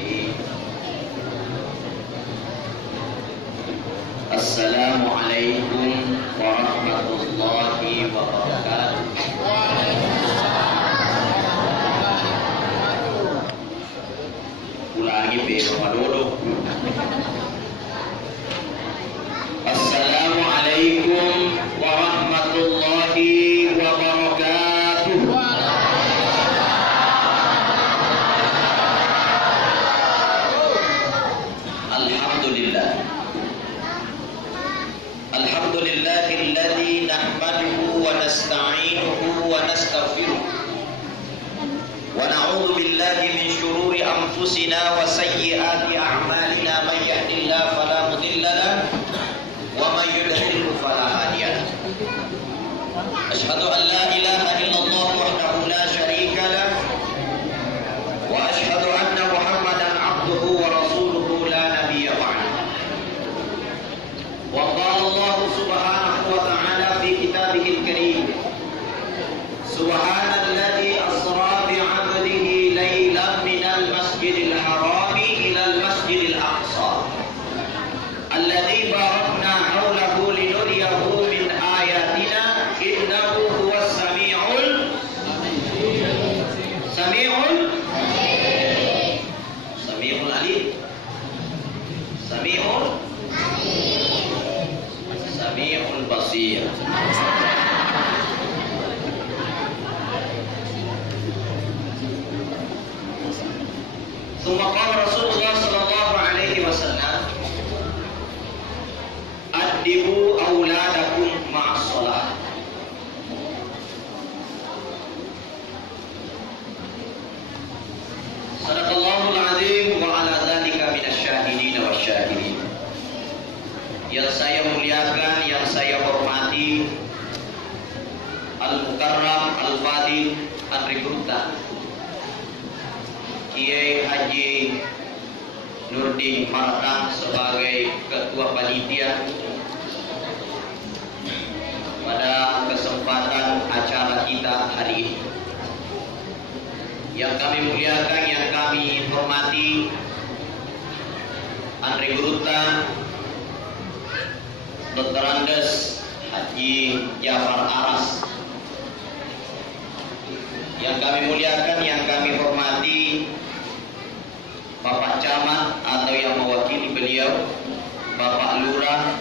Bismillahirrahmanirrahim. Assalamualaikum warahmatullahi wabarakatuh. Ulangi pero madodo. Assalamualaikum warahmatullahi wabarakatuh. Alhamdulillah. Alhamdulillahilladzi nahmaduhu wa nasta'inuhu wa nastaghfiruh. Wa na'udzu billahi min shururi anfusina wa sayyiati a'malina may yahdihillahu fala mudilla lahu wa may yudlil fala hadiya lahu. Asyhadu an la ilaha illallah wahdahu la syarika lahu wa asyhadu anna Muhammadan 'abduhu wa rasuluhu la nabiyya ba'dahu. Wa qala Allah subhanahu wa ta'ala fi kitabihil karim. Subhanalladzi asra bi 'abdihi lailan minal masjidil haram ila al masjidil aqsa alladzi barakna hawlahu linuriyahu min ayatina innahu huwas samiul alim. Samiul basir. ثم قال رسول الله صلى الله عليه وسلم أدبوا أولادكم مع الصلاة. Sadaqallahul azim wa ala dzalika minasyahidin wasyahidin. Yang saya muliakan, yang saya hormati, Al-Mukarram Al-Fadil Al-Rekrutan Kiai Haji Nurdin Maratang sebagai Ketua Panitia pada kesempatan acara kita hari ini. Yang kami muliakan, yang kami hormati, Rekrutan Dr. Andes Haji Jafar Aras. Yang kami muliakan, yang kami hormati, Bapak Camat atau yang mewakili beliau, Bapak Lurah,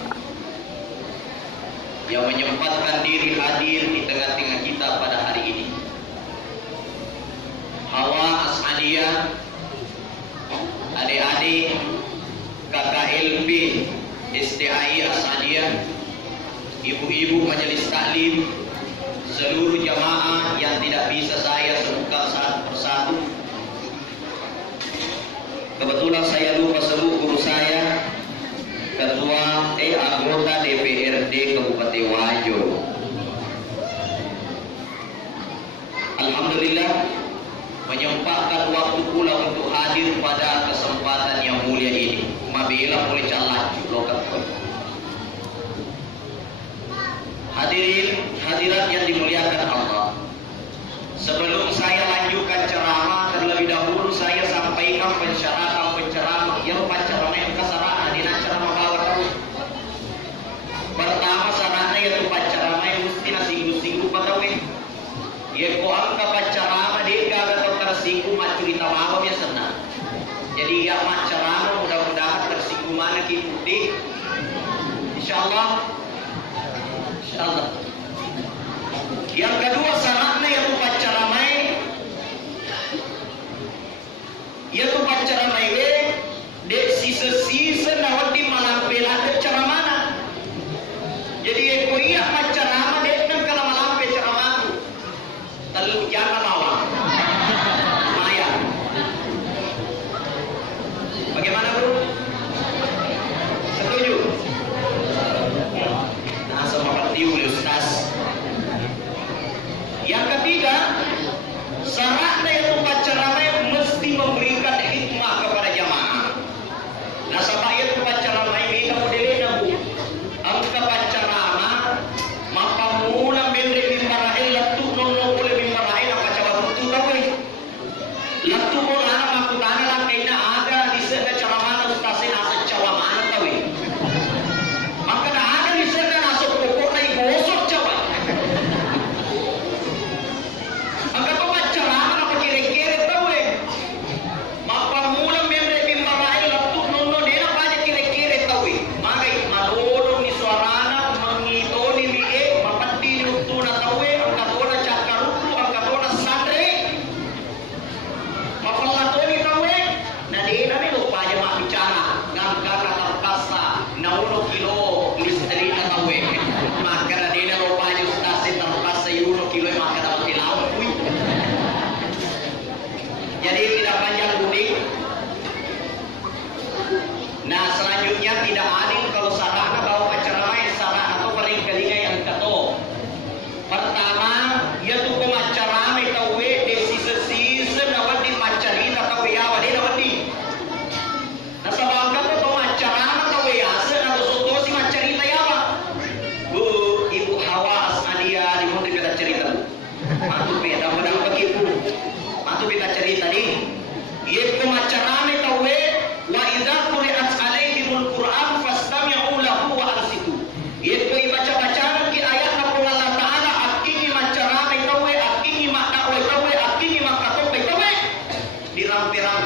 yang menyempatkan diri hadir di tengah-tengah kita pada hari ini. Hawa As'adiyah, adik-adik KKLP STAI As'adiyah, ibu-ibu majelis taklim, seluruh jamaah yang tidak bisa saya sebutkan satu persatu. Kebetulan saya lupa sebut guru saya, ketua anggota DPRD Kabupaten Wajo. Alhamdulillah menyempatkan waktu pula untuk hadir pada kesempatan yang mulia ini. Mabila boleh calaju lokat. Hadirin hadirat yang dimuliakan Allah. Sebelum saya lanjutkan ceramah, terlebih dahulu saya sampaikan penceramah yang pancarana yang kasarana di ceramah bawah terus. Pertama sarana yaitu pancarana yang mesti singgu-singgu patawe. Ya ko angka pancarana dia gagal tersinggung macam kita bawah biasa senang. Jadi ya pancarana mudah-mudahan tersinggung mana kita. Insyaallah. Yang kedua syaratnya yaitu pacaramai dek sisa-sisa nawat di malam pelada cara mana. Jadi eko iya pacarama dek nang kala malam pe cara mana. Terlalu jangan bawa. Maya. Bagaimana bro? Setuju? Nah sama oleh Ustaz. Yang ketiga, syaratnya yaitu pacaramai mesti memberikan hikmah kepada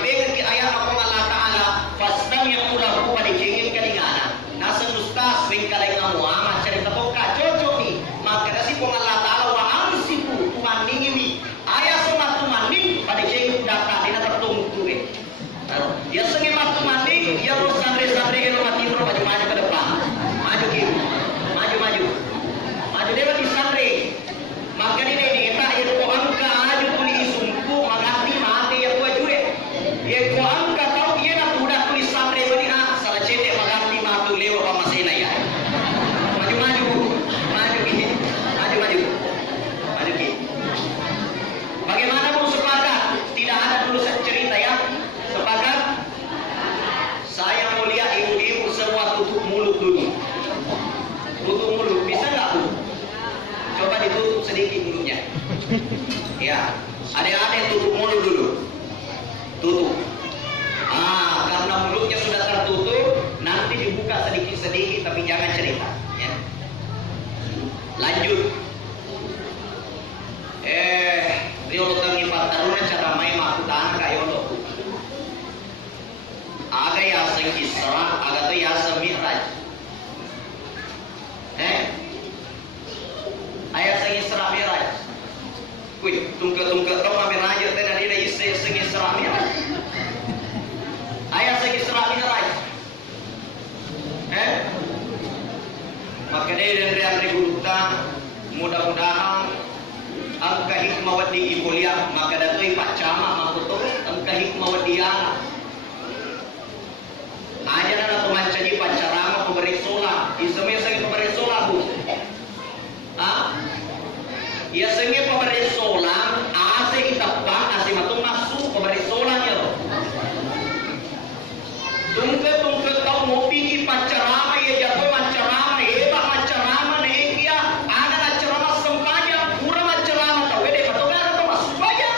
pengen ki ayat apa Allah Taala fastam yang ulah pada jengin kalingana nasa ustaz bengkalai ngamu amat cerita boka cocok nih maka nasi pun Allah Taala wa amsiku tuman ningiwi ayat sama tuman ning pada jengin data dina tertunggu ya sengi matu mandi ya harus santri-santri kalau mati terus maju ke depan maju kiri maju lewat di santri maka ini tak ya ko angka aju tuli isungku magati mati ya ko jure ya ko angka tahu ya na udah tulis santri bani salah cete magati matu lewat sama sina ya maju kiri bagaimana pun sepakat tidak ada tulisan cerita ya sepakat saya mau lihat ibu-ibu semua tutup mulut dulu bisa nggak Bu? Coba ditutup sedikit mulutnya ya adik-adik tutup mulut dulu tutup karena mulutnya sudah tertutup nanti dibuka sedikit-sedikit tapi jangan cerita ya. Lanjut Rio tangi pataruna cara main makutan kayo lo aga ya sang Isra aga to ya sang Mi'raj ayat sang Isra Mi'raj kuy tungka tong Mi'raj teh nadi da sang Isra Mi'raj ayat sang Isra Mi'raj maka dari gurita mudah-mudahan angka hikmah wadi kuliah maka datoi Pak Camat makuto angka hikmah wadiana aja nana pemancaji pancarama pemberi sola iseme sangi pemberi sola Bu ya sangi pemberi sola ase itapang ase matung masuk pemberi solanya loh tungke kau mau pergi pancarama ya jatuh pancarama hebat pancarama nih kia ada pancarama sempaja kurang pancarama tahu deh patungnya atau masuk aja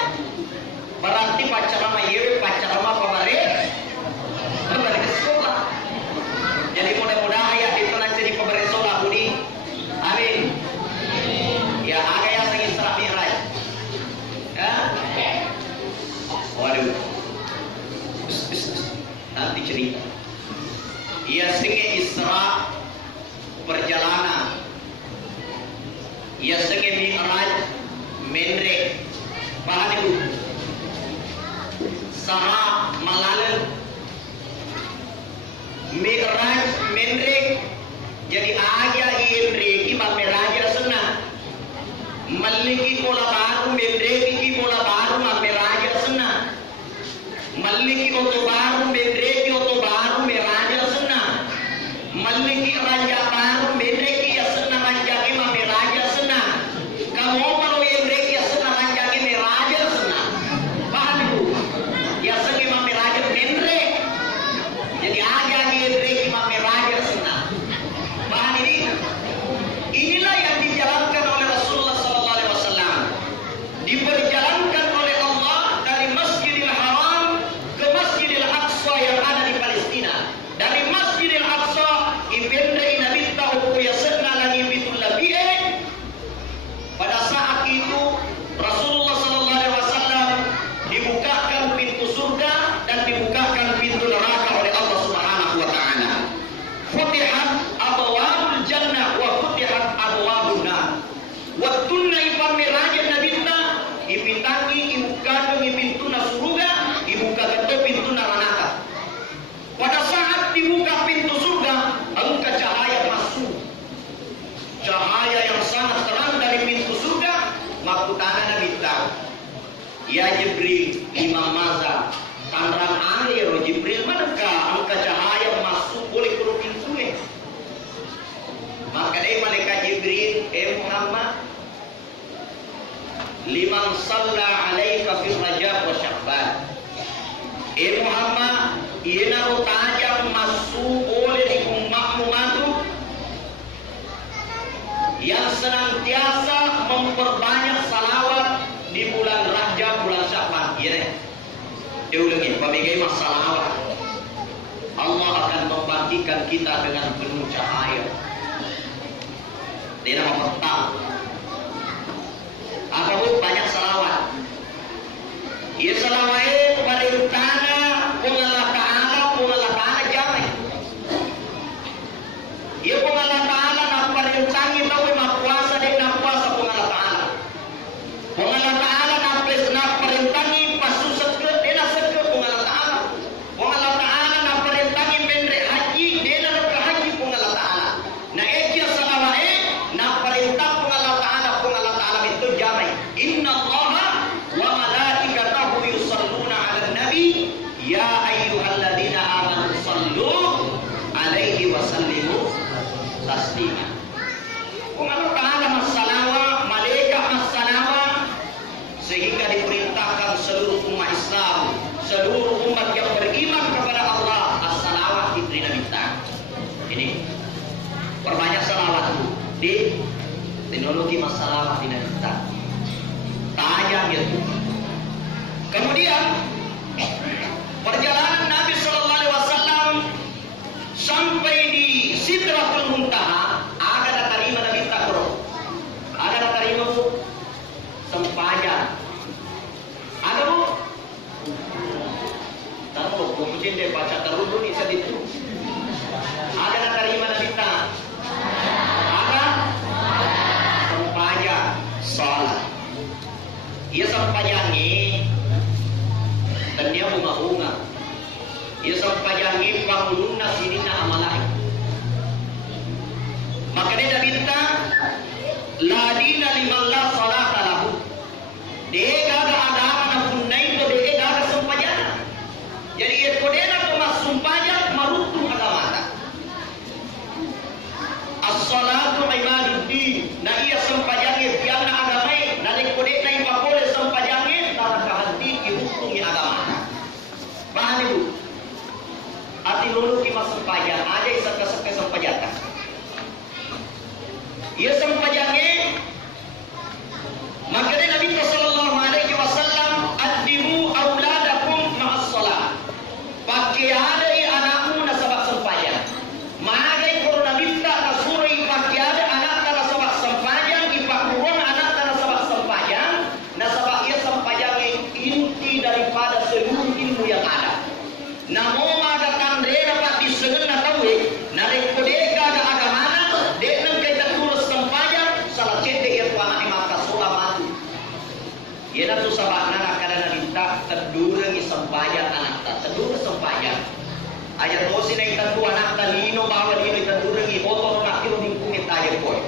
berarti pancarama yewe pancarama pemberi sola jadi mudah-mudahan ya itu nanti jadi pemberi sola Budi amin ya aga yang sang Isra Mi'raj ya waduh nanti cerita ia singe Isra perjalanan ia singe Mi'raj menre paham ibu saha malalen Mi'raj menre jadi aja imre ki Mi'raj senang malliki kola baru menre ki kola baru Mi'raj senang malliki oto baru menre ki oto baru Mi'raj senang malliki raja baru menre ki senang raja ki Mi'raj senang kamu kalau imre ki senang raja ki Mi'raj senang paham ibu ya sengi Mi'raj menre jadi aja di Mi'raj senang paham ini inilah yang dijalankan oleh Rasulullah SAW diperjalankan oleh Allah dari Masjidil Haram ke Masjidil Aqsa yang ada di Palestina dari Masjidil Aqsa ibendre nabi tahu ya senna lagi bitul labi'e pada saat itu Rasulullah SAW dibukakan pintu surga dan dibukakan pintu neraka oleh Allah Subhanahu wa taala futihat abwabul jannah wa futihat abwabun nar wa tunna Mi'raj nabinna ipitangi ibuka pintuna surga ibuka keto pintu neraka pada saat dibuka pintu surga angka cahaya masuk cahaya yang sangat terang dari pintu surga makutana nabi tahu ya Jibril Imam Mazhab tanrang alir Jibril manakah angka cahaya masuk boleh ke pintu maka dari malaikat Jibril Muhammad liman salla alaika fi Rajab wa Sya'ban Muhammad ina tajam masuk oleh di umatmu yang senantiasa memperbanyak salawat di bulan Rajab bulan Sya'ban ya diulangi pabigai masalah Allah akan membangkitkan kita dengan penuh cahaya dia nama petang apa bu banyak salawat ya salawat pada utana tasliman. Kalau ada masalah, malaikat masalah, sehingga diperintahkan seluruh umat Islam, seluruh umat yang beriman kepada Allah, as-salawat diberi minta. Ini perbanyak salawat di teknologi masalah tidak minta. Tajam itu. Kemudian perjalanan Nabi Sallallahu Alaihi Wasallam sampai di Sidratul Muntaha, ada terima Nabi takro, ada terima bu sempajan, ada bu, tahu kemudian dia baca terus nih saat itu, ada terima Nabi tak, ada sempajan, salat, ia sempajannya dan dia bunga-bunga. Ia sempajangi panggulungna sinina amalai. Maka dia minta ladina liman la salata lahu. Dia gaga agama punai to dia gaga sempajana. Jadi ia kodena to mas sumpajan marutu agama. As-salatu ibaduddin. Na ia sempajangi biang agamai, na kodena ipapole sempajangi dalam kahati irutungi agama. Paham ibu? Ati lulu kima sempajan aja isaka-saka sempajatan. Ia sempajangnya maka Nabi sallallahu alaihi wasallam addibu auladakum ma'as salat. Pakai ada anakmu nasabak sempajan. Magai kalau Nabi tak kasuri pakai ada anak tak nasabak sempajan, ipak ruang anak tak nasabak sempajan, nasabak ia sempajangnya inti daripada seluruh ilmu yang ada. Namo narik kodeka ada agamana dia nang kaitan tulus sempajan salah cete itu anak maka sola matu ia natu sabak anak kadana minta tedurang sempajan anak ta tedurang sempajan aja tosi nang tentu anak ta nino bawa nino tedurang oto nak kiro dingkung itaye boy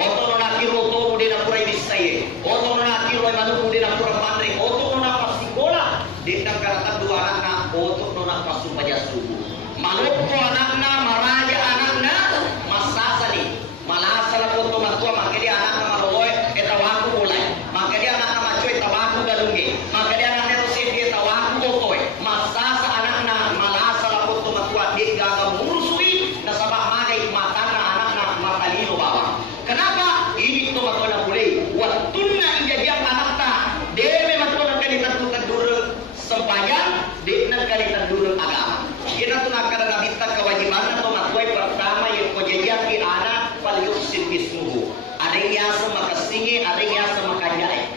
oto nak kiro to dia nak purai bisaye oto nak kiro manu dia nak pura mandri oto nak pas sekolah dia nang karatan dua anak oto nak pas sumpah subuh malukko anakna maraja anakna masasani malasala foto matua makanya anakna maloy etawaku mulai makanya anakna macoy tawaku galungi makanya anakna rosin dia tawaku otoy masasa anakna malasala foto matua dia gaga murusui nasabak magai matana anakna matalino bawa kenapa ini to matona mulai watunna injadiang anakta dia memang to kali tentu sempajan dia kali tentu agama. Kita tunakkan Nabi tak kewajiban atau matuai pertama yang kejadian di anak palyuksin bismuhu. Ada yang sama kesingi, ada yang sama kanjai.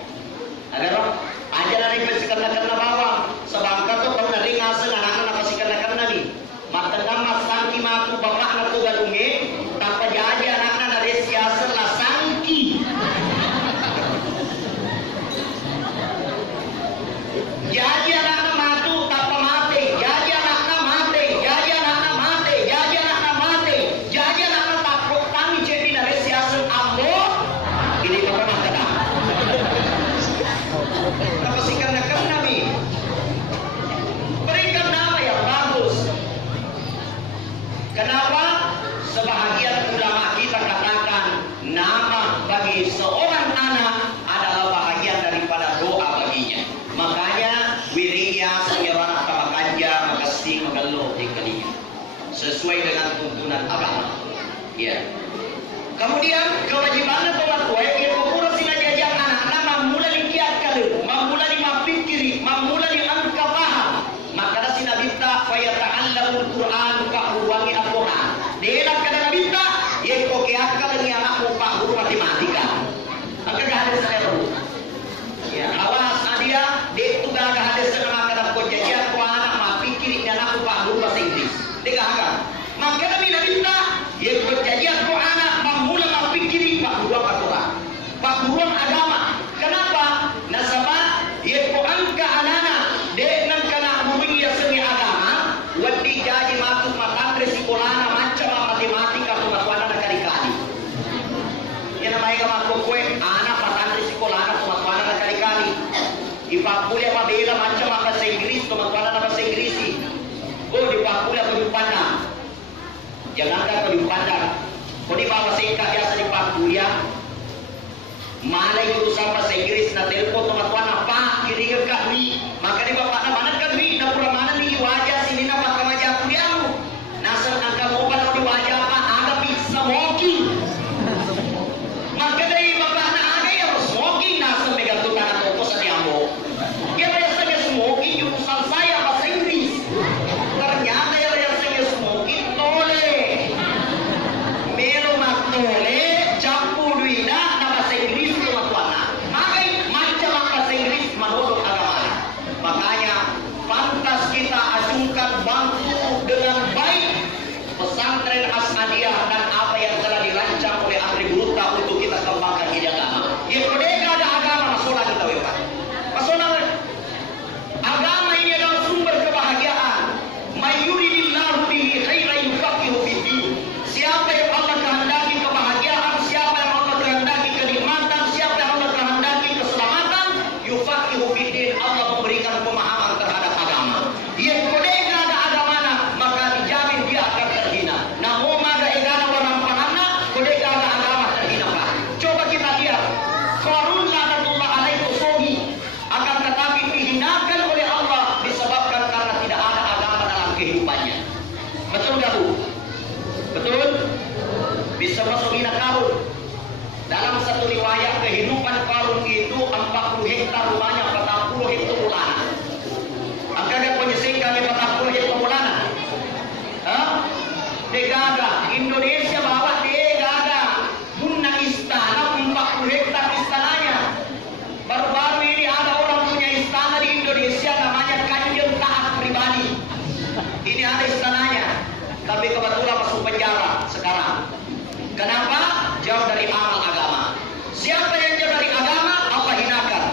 Agar ajar dari pesikan karena bawang. Sebangka tu tahu dari ngaseng anak-anak pesikan karena ni. Maka nama sangki matu bapak natu galunge. Tanpa jadi anak-anak dari siasa lah sangki. Jadi anak-anak matu tanpa mati. Jadi kenapa sebahagian ulama kita katakan nama bagi seorang anak adalah bahagian daripada doa baginya. Makanya wirinya sangyarana tamakanja makasih magalo dikalinya sesuai dengan tuntunan agama. Ya. Kemudian kewajiban orang tua yang kurang sinajajang anak-anak mamulai kiat kali, mamulai mapikiri, mamulai angka paham. Maka sinabita fayata'allamul Quran ruangi Al-Quran. Dia kata Nabi tak, ia kok akal ni anakmu pak guru matematika. Maka hadis saya baru. Ya, awas dia tu gak hadis sama kata kok jajan ko anak mah pikir ni anakku pak guru bahasa Inggris. Dia agak. Maka Nabi tak, ia kok jajan ko anak mamula mah pikir pak guru Al-Quran. Pak guru agama. Kenapa? Nasabah ia ko angka anak-anak dia nang kana guru ia seni agama. Wadi jadi masuk matandre sekolahna macam matematika tu matuana kali-kali. Yang namanya kamu kue anak matandre sekolahna tu matuana kali-kali. Ipakulia mabela macam bahasa Inggris tu matuana bahasa Inggris. Oh dipakulia tu pandang. Jangan kau dipandang. Kung di bahasa biasa di pagkuya, malay ko sa bahasa Inggris na telepon tumatuan na pa, kiringag ka ni, maka di bapak na manag ka ni, na pura mana ni wajah sini na pagkawajah kuya mo. Nasa ang kamupan o di wajah pa, aga pizza smoking. Maka dari bapak na aga yung smoking, nasa megatutan na toko sa diamo. Kaya biasanya smoking yung usal saya bahasa Inggris. Ternyata yang biasanya smoking tole. Meron na tole, jampu duina, na bahasa Inggris tumatuan na. Makanya macam bahasa Inggris menurut agama. Makanya pantas kita ajukan bantu dengan baik pesantren Ahmadiyah dan apa yang telah dirancang oleh ahli Buruta untuk kita kembangkan ide agama. Ya merdeka ada agama masalah kita Pak. Masalah agama ini adalah sumber kebahagiaan. Mayuridillahu bihi khairan yufaqihu fiddin. Siapa yang Allah kehendaki kebahagiaan, siapa yang Allah kehendaki kenikmatan, siapa yang Allah kehendaki keselamatan, yufaqihu fiddin, Allah memberikan pemahaman terhadap agama. Yang merdeka ada agama maka dijamin dia akan terhina. Namun ada egana orang panana, merdeka ada agama terhina Pak. Coba kita lihat, Qarun laknatullah alaihi sogi akan tetapi dihinakan oleh Allah disebabkan karena tidak ada agama dalam kehidupannya. Betul gak Bu? Betul? Bisa masuk hina Qarun. Dalam satu riwayat kehidupan Qarun itu 40 hektar rumahnya, 40 hektar bulana. Agak penyesingkan 40 hektar bulana. Degaga Indonesia bawa degaga bunna istana 40 hektar istananya. Baru-baru ini ada orang punya istana di Indonesia namanya Kanjeng Taat Pribadi. Ini ada istananya, tapi kebetulan masuk penjara sekarang. Kenapa? Jauh dari amal agama. Siapa yang jauh dari agama, Allah hinakan.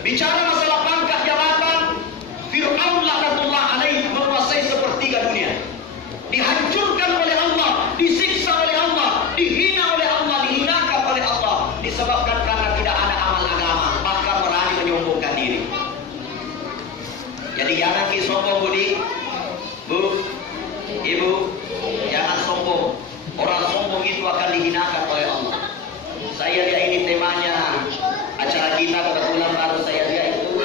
Bicara masalah pangkat jabatan, Fir'aun laknatullah alaih menguasai sepertiga dunia. Dihancurkan oleh Allah, disiksa oleh Allah, dihina oleh Allah, dihinakan oleh Allah, disebabkan karena tidak ada amal agama, maka berani menyombongkan diri. Jadi jangan sombong Budi, Bu, Ibu, jangan sombong. Orang sombong itu akan dihinakan oleh Allah. Saya lihat ini temanya acara kita kebetulan baru saya lihat itu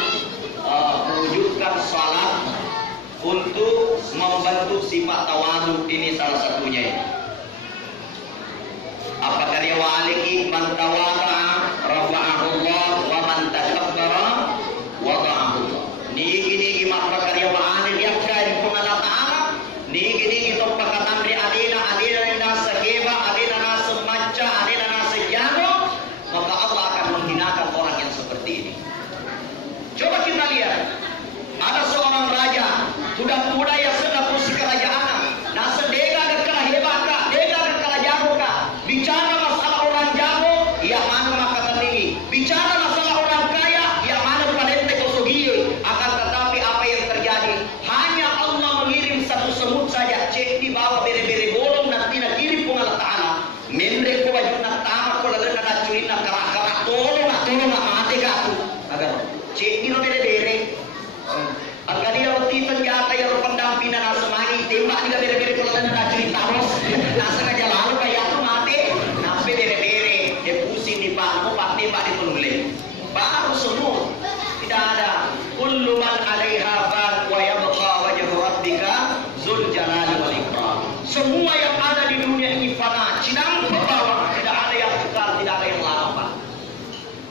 mewujudkan salat untuk membentuk sifat tawadu, ini salah satunya. Apa karya waliki man tawada'a rafa'ahu Allah wa man takabbara wada'ahu Allah. Niki maka karya wa'ani lihat kaya pengalat ta'ala. Niki topakatan ri adina nasa keba, adina nasa maca, adina nasa jago. Maka Allah akan menghinakan orang yang seperti ini. Coba kita lihat. Ada seorang raja, sudah muda yang sedang kursi kerajaan. Nah, sedega dan kalah hebat kah? Dega dan kalah jago kah? Bicara masalah orang jago, yang mana maka tertinggi. Bicara masalah orang kaya, yang mana padente kosogie. Akan tetapi apa yang terjadi? Hanya Allah mengirim satu semut saja. Cek di bawah bere-bere bolong nanti nak kirim pun Allah Ta'ala. Membre ko wajib nak tamak ko lalu nak curin nak kerak-kerak. Tolong nak mati kah tu. Agar cek di bere-bere. Agar dia roti senjata yang pendampingan asemani tembak juga bere-bere kalau ada cerita bos. Nah sengaja lalu kayak aku mati, nape bere-bere dia pusing di pak tembak di penulis. Baru semua tidak ada. Kullu man 'alaiha fan wa yabqa wajhu rabbika dzul jalali wal ikram. Semua yang ada di dunia ini fana, cinang ke bawah, tidak ada yang kekal, tidak ada yang lama.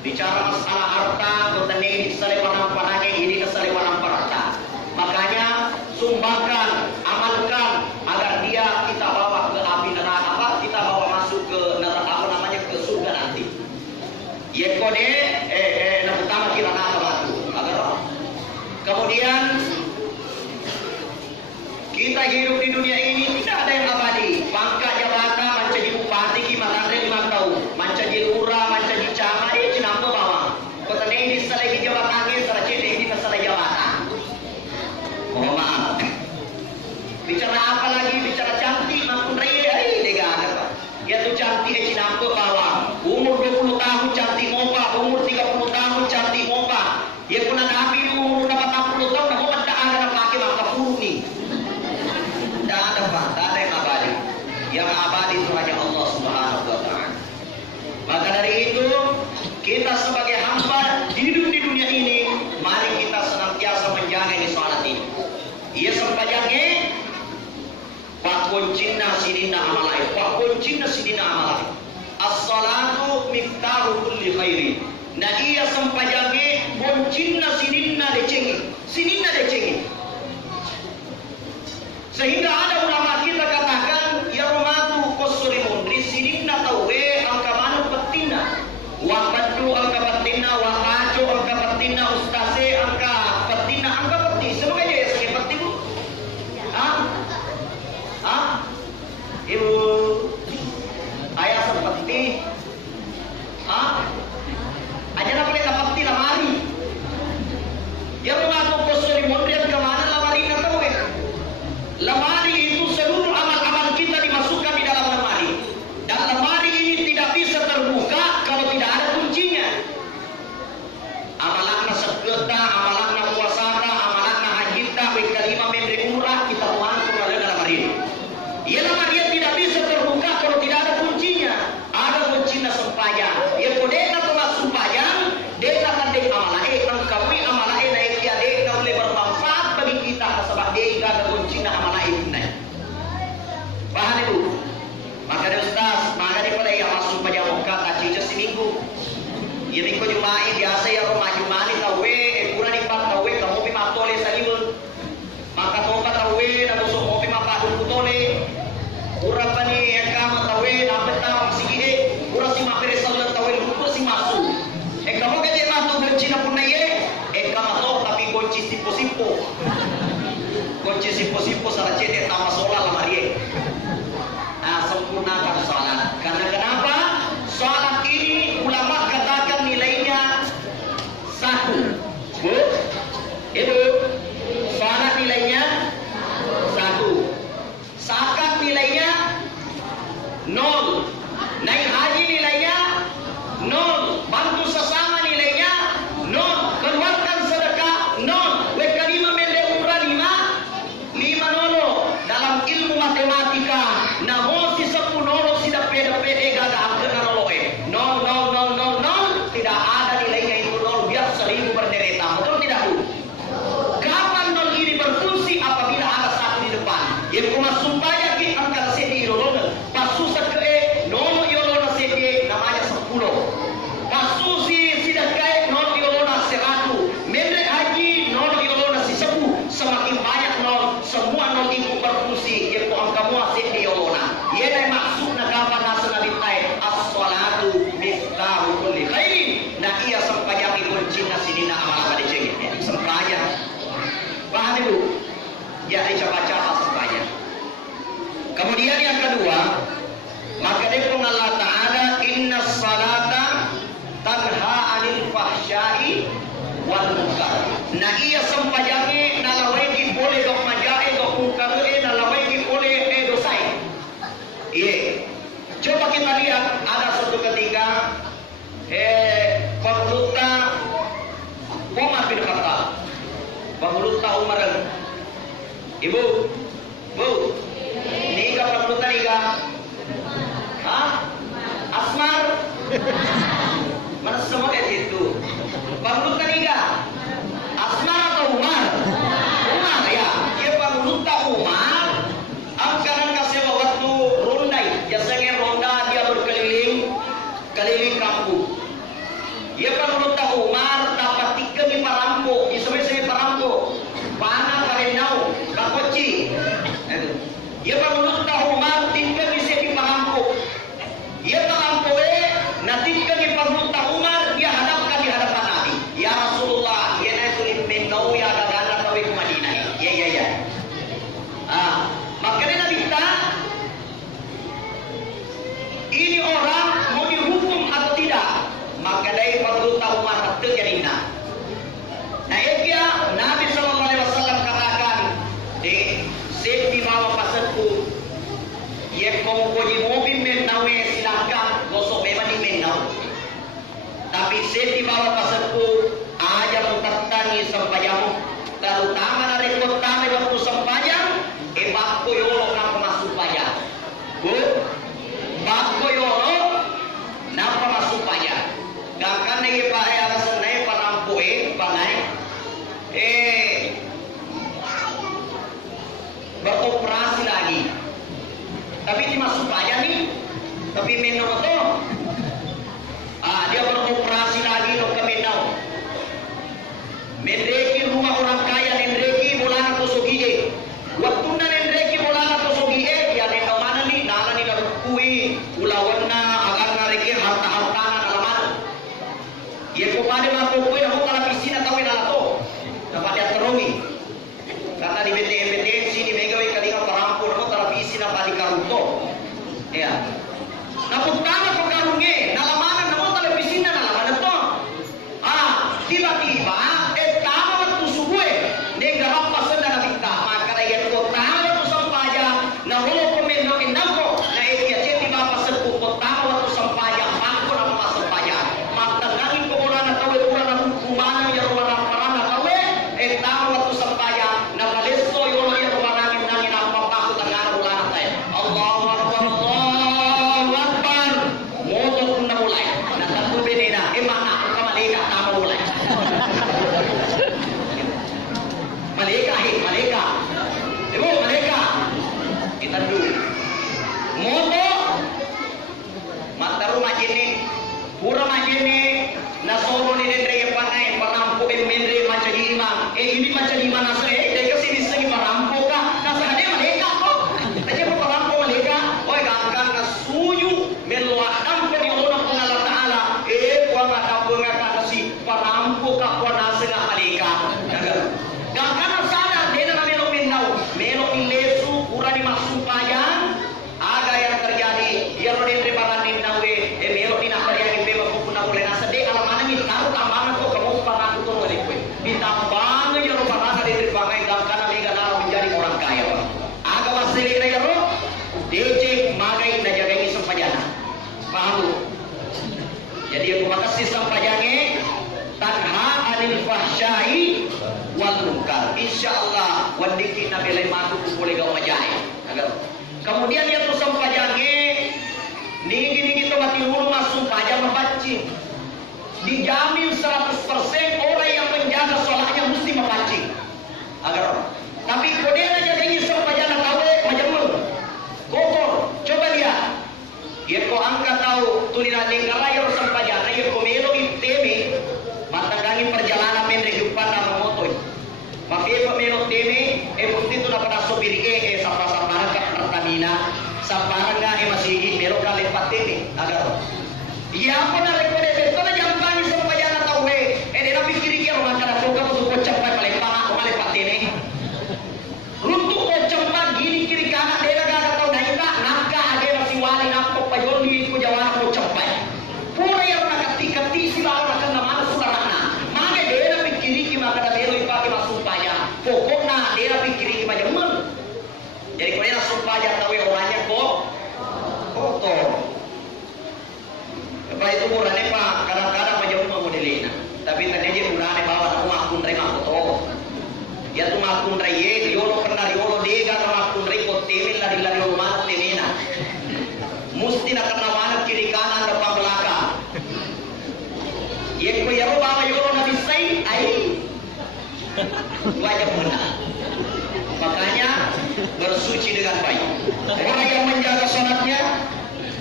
Bicara masalah harta, bertani selewanang pananya ini keselewanang harta. Makanya sumbangkan, amalkan agar dia kita bawa ke api neraka, kita bawa masuk ke neraka ke surga nanti. Ya kode pertama kita neraka batu. Agar kemudian kita hidup di dunia ini tidak ada yang abadi. Pangkat jabatan manca di bupati ki matandre 5 tahun, manca di lurah, manca di camat di cinampo bawah. Kota ini selagi jabatan ini salah cedek ini selagi jabatan. Mohon maaf. Bicara apa lagi? Bicara cantik maupun raya, lega ada. Dia tuh cantik cinampo bawah. Umur 20 tahun cantik mopa, umur 30 tahun cantik mopa. Dia pun ada api umur 40 tahun, namun tak ada pakai maka puru nih. Tidak ada Pak, tidak ada yang abadi. Yang abadi Ia sampajange pak kuncina sidina amalai, pak kuncina sidina amalai. As-salatu miftahu kulli khairin. Nah ia sampajange kuncina sidina decengi, sehingga ada ulama kita katakan ya romatu kosurimun di sidina tawe angka mana petina, wa badu angka petina, wa kaco angka petina, ustase angka petina, angka peti. Semoga aja ya saya peti bu. Ibu ayah seperti aja nak boleh dapat ti lamari. Ya romatu kosurimun dia ke mana lamari kata gue. Lemari itu seluruh amal-amal kita dimasukkan di dalam lemari. Dan lemari ini tidak bisa terbuka kalau tidak ada kuncinya. Amalakna segeta, amalakna puasana, amalakna hajita, kalima memberi umrah kita masuk ke dalam lemari ini. Ya lemari tidak bisa terbuka kalau tidak ada kuncinya. Ada kuncinya sempayang. Ya kodena telah sempayang, deka kan dek amalai, kami amalai naik dia deka boleh bermanfaat bagi kita sebab deka ada kuncinya amalai ini. Paham ibu? Maka ada ustaz, maka daripada yang masuk pada muka tak cica seminggu. Ya minggu Jumat biasa ya rumah Jumat ni tawe, bulan ni pak tawe, kamu pi matole salimun. Maka toka tawe, na busuk mo pi mapadun putole. Urap pa ni yang kama tawe, dapat tawa sige, ura si mapere salon tawe, lupa si masu. Kamu kaya mato kunci na pun ye, kamu to tapi kunci sipo-sipo. Kunci sipo-sipo salah cete tawa soal lamari. Sempurnakan salat. Karena kenapa? Salat ini ulama katakan nilainya 1. Bu, ibu, salat nilainya 1. Zakat nilainya 0. Naik haji nilainya 0. Bantu sesama nilainya 0. Keluarkan sedekah 0. Wekalima mende umrah 5 nolo. Dalam ilmu matematika namun si 10 nolo tidak pede gada angka noloe 0 tidak ada nilainya itu 0 biar 1000 berdereta. Betul tidak bu? Kapan 0 ini berfungsi? Apabila ada 1 di depan. Yang kuma sumpaya ki angka sedi ilolona pasusa ke nono ilolona sedi namanya 10. Pasusi sidak kae nono ilolona 100. Mende haji nono ilolona si 10. Semakin banyak 0, semua 0 itu berfungsi. Yang angka mua sedi ilolona. Ia maksud na kapan nasa nabitai as-salatu miftahu kulli khairin. Nah ia sampayang kunci sidina amal pada cengit. Sampayang. Paham ibu? Ya dicapa-capa sampayang. Kemudian yang kedua, maka dia Allah Ta'ala inna salata tanha anil fahsyai wal munkar. Nah ia sampayangnya nalawai di boleh dok majai dok munkar nalawai di boleh dosai. Iya. Coba kita lihat ada suatu ketika Pemulutna Umar bin Khattab. Pemulutna Umar. Ibu, bu, nikah pemulutna nikah. Asmar. Mana semua kayak gitu. Pemulutna nikah. Asmar atau Umar? Umar ya. Dia pemulutna Umar. Angkaran kasih waktu rondai. Biasanya ronda dia berkeliling kampung. Dia pemulutna Umar dapat 3 di Parampo. Isme Parampo. Pana Parenau, Kakoci. Dia pemulutna Umar 3 di Parampo. Dia Parampo nanti ke pemulutna Umar dia hadapkan di hadapan Nabi. Ya Rasulullah, dia naik menau ya dagang tawi ke Madinah. Ya. Maka dia minta ini orang mau dihukum atau tidak. Maka dari pemulutna Umar terjadi nah. Nah ia Nabi SAW katakan di safety bawa pasatku ia kamu koji mobil menawe silahkan gosok memang di menau tapi safety bawa pasatku aja mentertangi sempajamu terutama dari kota waktu sempajang bakko yolo napa masuk pajak bu bakko yolo napa masuk pajak gak kan nih pak alasan naik panampu panai beroperasi lagi. Tapi ini masuk aja nih. Tapi menurut tuh, dia beroperasi lagi loh ke Menau. Mendeki rumah orang kaya, mendeki bola atau sogie. Waktu na mendeki bola atau sogie, ya nenda mana nih? Nala nih dapat kui, ulawan na agar nariki harta-harta na alaman. Ya kepada aku kui, aku kalau piscina tahu nala to, dapat dia terongi. Kata di BTN sini megawe kalinga parampur, aku kalau piscina pada karuto. Ya. Namun tanah pekarungnya, nala mana? Namun kalau piscina nala mana to? Tiba-tiba ini macam di mana saya? Dia kesini sini merampok kah? Nasa ada mereka kok. Aja merampok mereka. Oh, ganggang nasuyu meluahkan penyuruh Allah Taala. Kuang ada pengakan si merampok kah? Kuang nasa mereka. Ganggang sadar dia nak melok minau, melok lesu, kurang dimasuk payang. Ada yang terjadi. Dia rodin rebaran di nawe. Melok di nak terjadi. Bebas pun nak boleh nasa dek alam mana ni? Taruh tambahan kok kamu parang tu boleh kue. Ditambah menjadi orang kaya. Agak wasili na yaro, DJ magai na jagai sampajana. Paham? Jadi aku makasih sampajane tanha anil fahsyai wal munkar. Insyaallah wadiki nabi lain matu boleh gau majai. Kemudian ya tu sampajane ninggi tu mati hulu masuk aja membancing. Dijamin 100% orang yang menjaga sholatnya mesti membancing. Agar tapi kode aja kayaknya sampajana tahu macam kotor. Coba lihat. Dia ko angkat tahu tulisan negara yang sampajana dia ko melo itemi matangani perjalanan mendre depan nama motor. Maka melo temi bukti tu dapat sopir sampai ke Pertamina saparanga masih melo kali lepat temi agar dia apa nak rekode betul jam pagi sampajana tahu dia pikir dia orang kada program untuk kocak paling pangak kali lepat temi. Runtuk kocak pagi gini kiri kanan dia gak tahu naika nakka ada masih wali nampok payoli ko jawana kocak pagi. Pura yang nak kati si baru akan nama suarana. Maka dia pikir maka ada belo ipake masuk payah. Pokoknya dia pikir macam mana? Jadi kalau dia masuk payah tahu orangnya kok kotor. Apa itu murahnya pak? Kadang-kadang macam mana modelnya. Tapi tadi dia murahnya bawa aku akun rema kotor. Ya tu akun reye, yolo pernah yolo dega nama akun rey kotemil lari rumah temena. Musti nak kena mana kiri kanan depan belakang. Ye ko yaro bawa yolo nabi sai ai. Wajib benar. Makanya bersuci dengan baik. Orang yang menjaga salatnya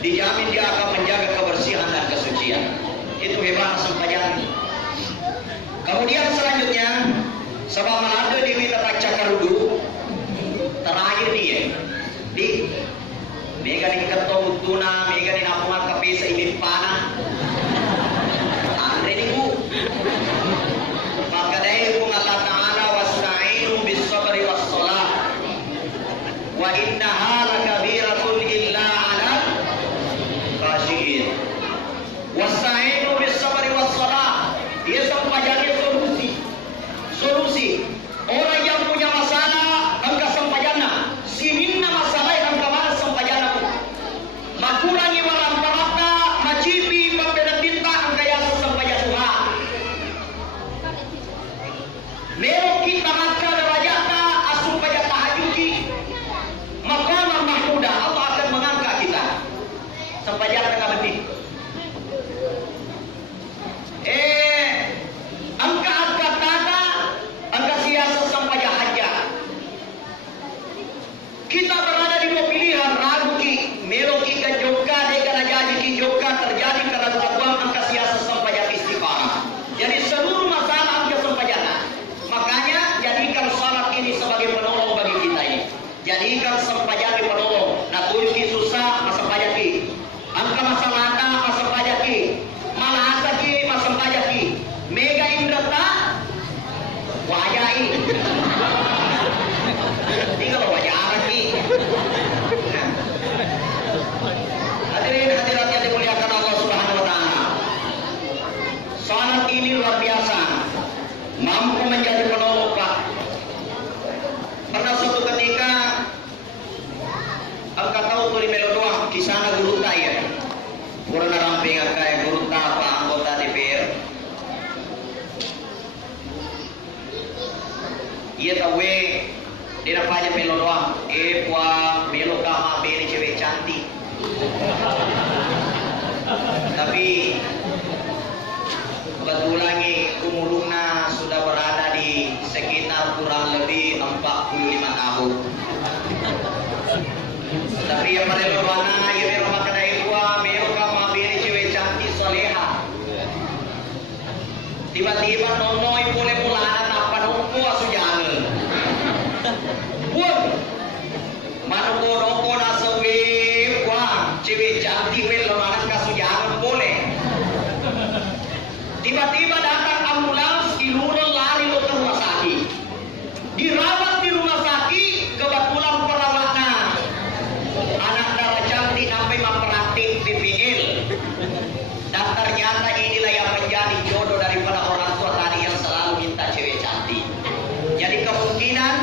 dijamin dia akan menjaga kebersihan dan kesucian. Itu hebat sampaian. Kemudian selanjutnya sebab melanda Dewi Tata Cakarudu terakhir nih di mega di ketemu tuna mega di napungan kape sa ilin panah andre nih bu maka dari Allah Ta'ala wasta'inu bis sabri was salat wa innaha lakabiratun illa 'alal khashiin wasta'inu bis sabri was salat dia sampainya solusi. Orang yang punya masalah Jadikan sempajaki penolong. Nah tujuki susah masempajaki. Angka masalata masempajaki. Malahasaki masempajaki. Mega Indrata wajai. Ini kalau wajah lagi. Hadirin hadirat yang dimuliakan Allah Subhanahu wa taala. Salat ini luar biasa. Mampu menjadi penolong, Pak. Pernah suatu ketika angka tahu tuli melo doang di sana guru ya. Kurang ramping kayak guru apa anggota DPR. Iya tahu dia dapat aja melo doang. Puang melo kama beri cewek cantik. Tapi kebetulan umurnya sudah berada di sekitar kurang lebih 45 tahun. Tapi yang pada luana ya mero makana ikwa mero kama beri cewek cantik soleha. Tiba-tiba nonoi boleh mulana apa nongko asu jangan. Pun manungko nasawe wah cewek cantik wel luana kasu jangan boleh. Tiba-tiba datang ambulans ilurun lari ke rumah sakit. Dirawat di rumah sakit, kebetulan perawatnya anak darah cantik sampai mempraktik PPL. Dan ternyata inilah yang menjadi jodoh daripada orang tua tadi yang selalu minta cewek cantik. Jadi kemungkinan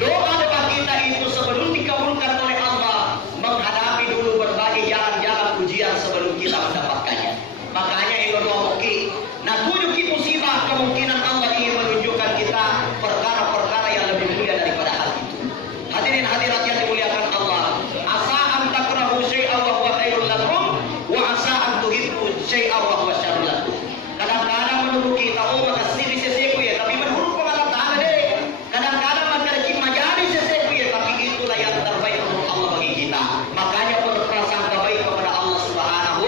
doa-doa kita itu sebelum dikabulkan oleh Allah menghadapi dulu berbagai jalan-jalan ujian sebelum kita mendapatkannya. Makanya itu doa mungkin. Nah, tujuh musibah kemungkinan Allah ingin menunjukkan kita perkara-perkara yang lebih mulia daripada hal itu. Hadirin hadirat yang dimuliakan Allah. Asa an takrahu syai'an wa huwa khairul lakum wa asa an tuhibbu syai'an wa huwa syarrul lakum. Kadang-kadang menurut kita makasih di seseku ya, tapi menurut Allah Ta'ala deh. Kadang-kadang makasih majari seseku ya, tapi itulah yang terbaik untuk Allah bagi kita. Makanya berprasangka baik kepada Allah Subhanahu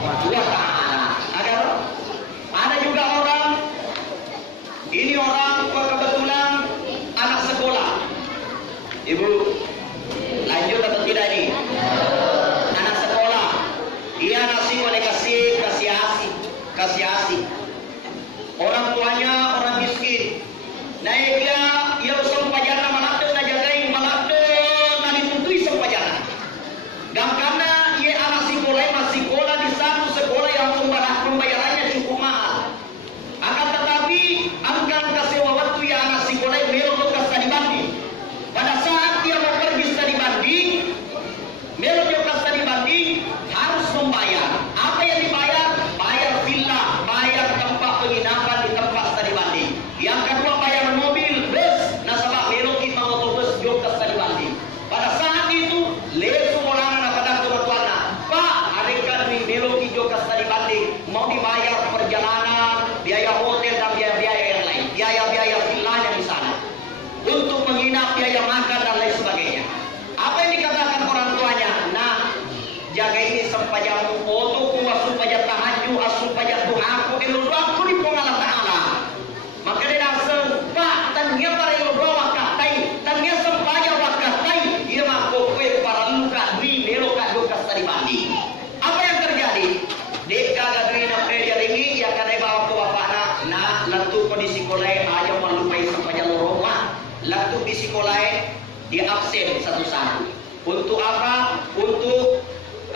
wa Ta'ala. Ada juga orang, ini orang kebetulan anak sekolah. Ibu, lanjut atau tidak ini? Anak sekolah, dia nasi boleh kasih asi. Orang tuanya orang miskin. Nah dia sempajana malakde na jagain malakde na dituntui sempajana. Dan karena ia anak sekolah di satu sekolah yang pembayarannya cukup mahal. Akan tetapi angkat kasewa waktu ya anak sekolah melo ke studi banding. Pada saat dia mau pergi studi banding, melo ke studi banding harus membayar. Apa yang dibayar? Bayar villa, bayar tempat penginapan di tempat studi banding. Yang kedua bayar mobil, bus, nasabah melo kita otobus jauh ke studi banding. Pada saat itu lesu orang anak pada kebetulan, Pak, adikkan di melo hijau ke studi banding mau dibayar perjalanan, biaya hotel dan biaya-biaya yang lain, biaya-biaya villanya di sana, untuk menginap, biaya makan dan lain sebagainya. Apa yang dikatakan orang tuanya? Nah, jaga ini sempajamu oto kuwa supaya tahajud, supaya doaku ilmu di pengalat Ta'ala. Maka dia langsung, Pak, tanya para ilmu wakatai, tanya sempaja wakatai, ia mako kue para luka di meloka doka studi banding. Apa yang terjadi? Deka gadrina predia ringi ya kadai bawa ke bapakna na lantu ko di sekolah aja malupai sampanya loroma. Lantu di sekolah di absen satu-satu. Untuk apa? Untuk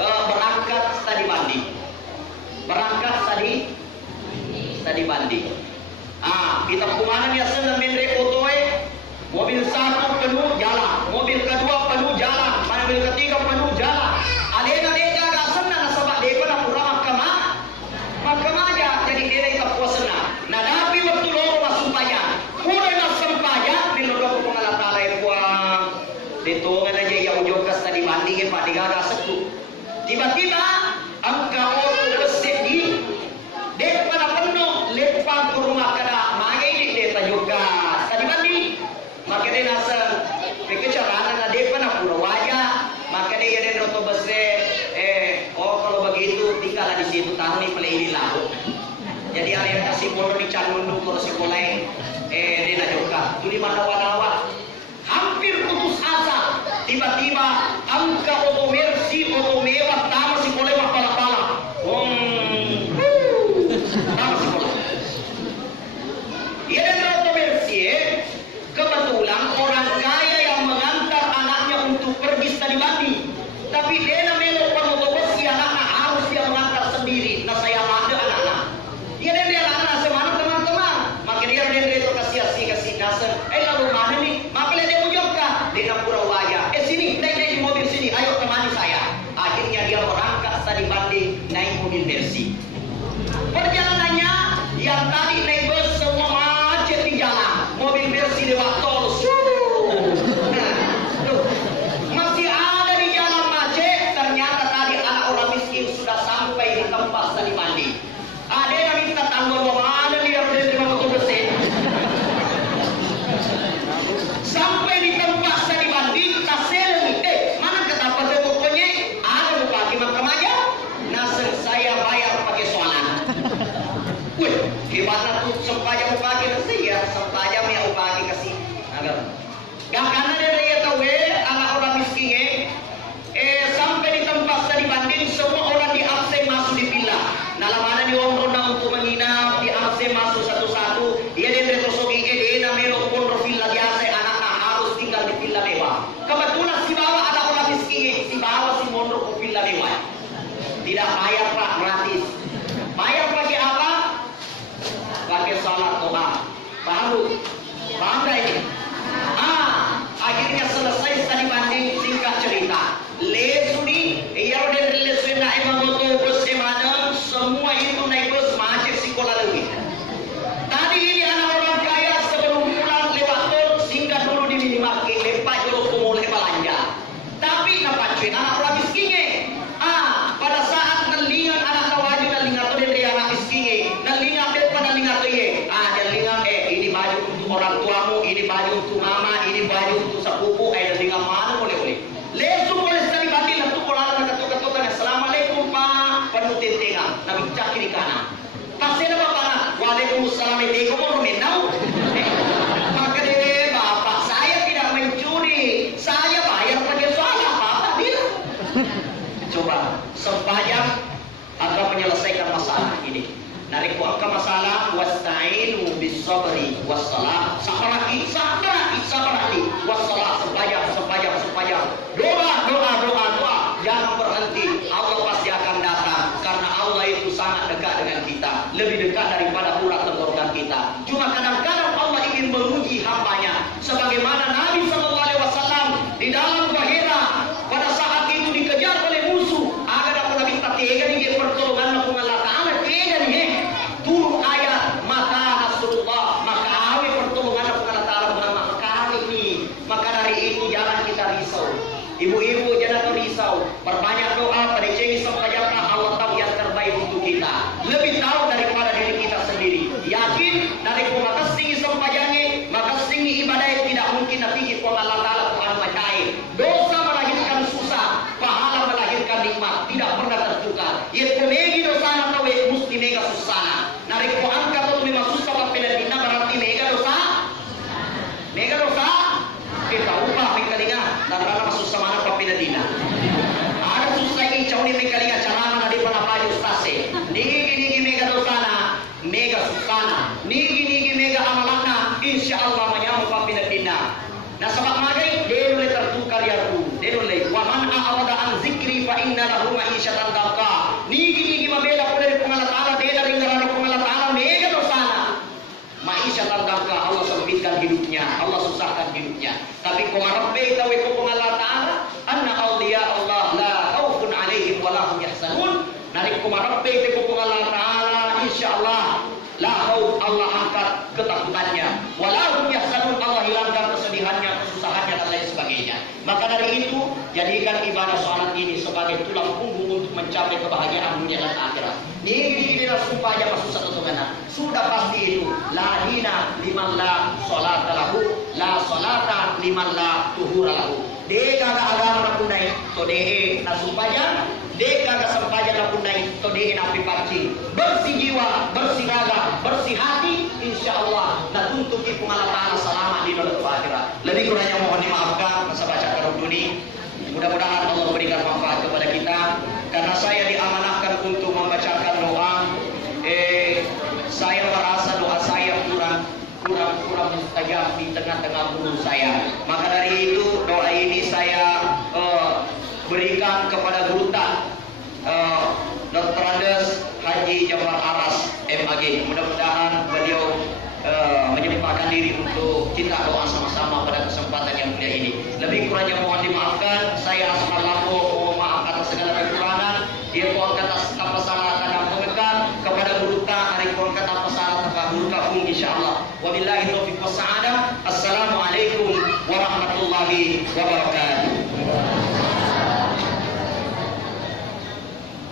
berangkat studi banding. Berangkat studi banding. Kita kemana biasa dan mendre otoe, mobil satu penuh jalan, mobil kedua penuh jalan, mobil ketiga penuh jalan. Ada gak senang sebab dia pernah kurang makam aja jadi dia tak puasa. Nah tapi waktu loro masuk pajak, kurang masuk pajak di loro pengalat Ta'ala puang. Ditungan aja yang ujung ke studi bandingin Pak digagas seku. Tiba-tiba angka orang bersih di dek pada penuh lepang ke rumah kada mangai di dek juga studi banding. Maka dia nasa kekecaran na dek pada pura wajah. Maka dia ada roto besar. Kalau begitu tinggallah di situ tahun ini pelili lahu. Jadi ada yang kasih bodoh di calon dulu kalau sekolah dia nak juga. Itu di mana wadah hampir putus asa. Tapi dia melo pemotobos si anak harus dia mengantar sendiri. Nah saya ada anak-anak. Dia anak-anak semana teman-teman. Makanya dia itu kasih kasar. Lalu mana nih? Makanya dia mujokah? Dia pura wajah. Sini, naik di mobil sini. Ayo temani saya. Akhirnya dia berangkat tadi banding naik mobil Mercy. Perjalanannya yang tadi naik bus semua macet di jalan. Mobil Mercy lewat tol. Masih ada di jalan macet. Ternyata tadi anak orang miskin sudah sampai di tempat tadi banding. Ada yang minta tanggung mana dia boleh terima motor bus. Sampai di tempat tadi banding kasel mana kata apa pokoknya ada lupa gimana remaja. Nasir saya bayar pakai soalan. Wih, gimana tuh sempajang upaki kasih ya, sempajang yang upaki kasih. Agak. Gak karena dia tahu anak orang miskin sampai di tempat tadi banding semua orang di absen masuk di villa. Nah mana di orang untuk menginap di absen masuk satu-satu. Dia tersogi dia namanya pondok villa biasa anak-anak harus tinggal di villa mewah. Kebetulan si bawah ada orang miskin, si bawah si pondok ke villa mewah. Tidak bayar pak, gratis. Bayar pakai apa? Pakai salat doa. Paham? Paham gak ini? Akhirnya selesai tadi banding singkat cerita. Lesuni, ia udah lesuni naik motor bus mana? Semua itu naik bus macet sekolah lagi. Tadi ini anak orang kaya sebelum pulang lewat tol singgah dulu di minimarket, lepas dulu kumul belanja. Tapi nampak cuy anak orang miskinnya. Pada saat nelingan anak nawaju nelingan tu dari anak miskinnya, nelingan depan nelingan tu ye. Dia nelingan ini baju untuk orang tuamu, ini baju untuk mama, ini baju untuk sepupu. Nelingan mana boleh. Lesu boleh sekali banding lah tu pola anak ketuk-ketukan. Assalamualaikum pak, penuh tentengan, nabi cak kiri kanan. Pasien apa pak? Waalaikumsalam. Eko mau menau. Maka dia bapak saya tidak mencuri, saya bayar pakai soal apa tidak. Coba sempajang akan menyelesaikan masalah ini. Narik ke masalah wasta'inu bis-sabri was-salah. Sabaraki was-salah sempajang. Doa. Jangan berhenti. Allah pasti akan datang karena Allah itu sangat dekat dengan kita, lebih dekat daripada urat tenggorokan kita. Cuma kadang-kadang Allah ingin menguji hambanya, sebagaimana Nabi SAW di dalam Bahira pada saat itu dikejar oleh musuh. Agar aku Nabi tega dia pertolongan Allah Taala tega nih. Turun ayat maka Rasulullah maka awi pertolongan Allah Taala maka ini. Maka dari itu jangan kita risau. Ibu-ibu jangan risau. Perbanyak doa pada cengi sempajangkah Allah tahu yang terbaik untuk kita. Lebih tahu daripada diri kita sendiri. Yakin dari maka singi sempajangnya maka singi ibadah tidak mungkin nanti Allah Taala Tuhan macai. Dosa melahirkan susah, pahala melahirkan nikmat, tidak pernah tertukar. Yaitu megi dosa atau mesti mega susah. Narik ko angka atau memang susah papelina berarti mega dosa. Kita upah mengkalinga dan rana masuk sama anak papelina. Ada susah ini cawni mengkalinga cara mana di mana baju stase. Nigi mega dosana, mega susana. Nigi mega amalana. Insyaallah menyamu papelina. Nah sebab magai dia boleh tertukar ya tu. Dia boleh. Wa man a'rada an zikri fa inna lahu ma'isyatan daqqa. Nigi mabela boleh pengalat Allah dia dari ngarani pengalat Allah mega dosana. Ma'isyatan daqqa Allah sempitkan hidupnya, Allah susahkan hidupnya. Tapi kau marabbe tahu ko pengalat Allah, anna awliya Allah la khaufun alaihim wa lahum yahzanun. Narik ko marabbe ko pengalat Allah insyaallah la khauf Allah angkat ketakutannya. Wa lahum yahzanun Allah hilangkan kesedihannya, kesusahannya dan lain sebagainya. Maka dari itu jadikan ibadah salat ini sebagai tulang punggung untuk mencapai kebahagiaan dunia dan akhirat. Ini sumpah aja masuk satu tengah. Sudah pasti itu la dina liman la salata lahu, la salata liman la tuhura lahu. De kaga agama na punai to de na sumpahnya, de kaga sampaja na punai to de na pipaci. Bersih jiwa, bersih raga, bersih hati, insyaallah na tuntuk ibu Allah Taala selamat di dalam akhirat. Lebih kurangnya mohon dimaafkan masa baca karup ini. Mudah-mudahan Allah memberikan manfaat kepada kita karena saya diamanahkan untuk membacakan doa. Saya merasa doa saya kurang mustajab di tengah-tengah guru saya. Maka dari itu doa ini saya diberikan kepada guru Dr. Andes Haji Jafar Aras MAG. Mudah-mudahan beliau menyempatkan diri untuk kita doa sama-sama pada kesempatan yang mulia ini. Lebih kurangnya mohon dimaafkan. Saya Asmar Lampu mohon maaf atas segala kekurangan. Dia mohon kata tanpa salah kadang mengekan kepada guru hari mohon kata tanpa salah tanpa guru kafung insyaallah. Wabillahi taufiq was sa'adah. Assalamualaikum warahmatullahi wabarakatuh.